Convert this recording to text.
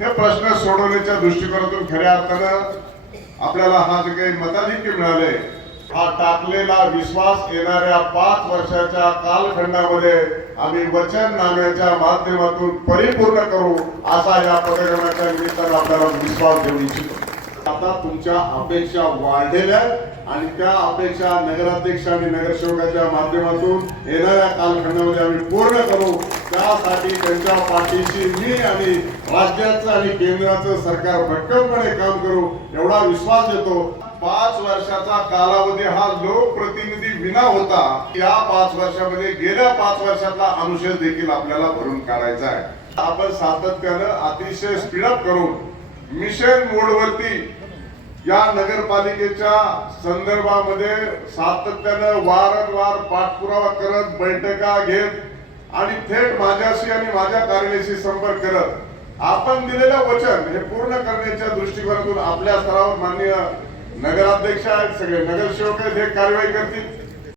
ते प्रश्न सोडवण्याच्या दृष्टिकोनातून खऱ्या अर्थानं आपल्याला हा जे काही मताधिक्य मिळाले, हा टाकलेला विश्वास येणाऱ्या 5 वर्षाच्या कालखंडामध्ये आम्ही वचननाम्याच्या माध्यमातून परिपूर्ण करू, असा या पदक्रमाच्या निमित्तानं आपल्याला विश्वास देऊ इच्छितो. आता तुमच्या अपेक्षा वाढलेल्या आणि त्या अपेक्षा नगराध्यक्ष आणि नगरसेवकाच्या माध्यमातून येणाऱ्या कालखंडामध्ये आम्ही पूर्ण करू. त्यासाठी त्यांच्या पाठीशी मी आणि राज्याचं आणि केंद्राचं सरकार भक्कमपणे काम करू, एवढा विश्वास देतो. 5 वर्षाचा कालावधी हा लोकप्रतिनिधी विना होता. या 5 वर्षामध्ये गेल्या 5 वर्षातला अनुशेष देखील आपल्याला भरून काढायचा आहे. आपण सातत्यानं अतिशय स्पीडअप करून मिशन मोडवरती या नगरपालिकेच्या संदर्भामध्ये सातत्यानं वारंवार पाठपुरावा करत, बैठका घेत आणि थेट माझ्याशी आणि माझ्या कार्यालयाशी संपर्क करत आपण दिलेलं वचन हे पूर्ण करण्याच्या दृष्टिकोनातून आपल्या स्तरावर माननीय नगराध्यक्ष आहेत, सगळे नगरसेवक आहेत, हे कारवाई करतील.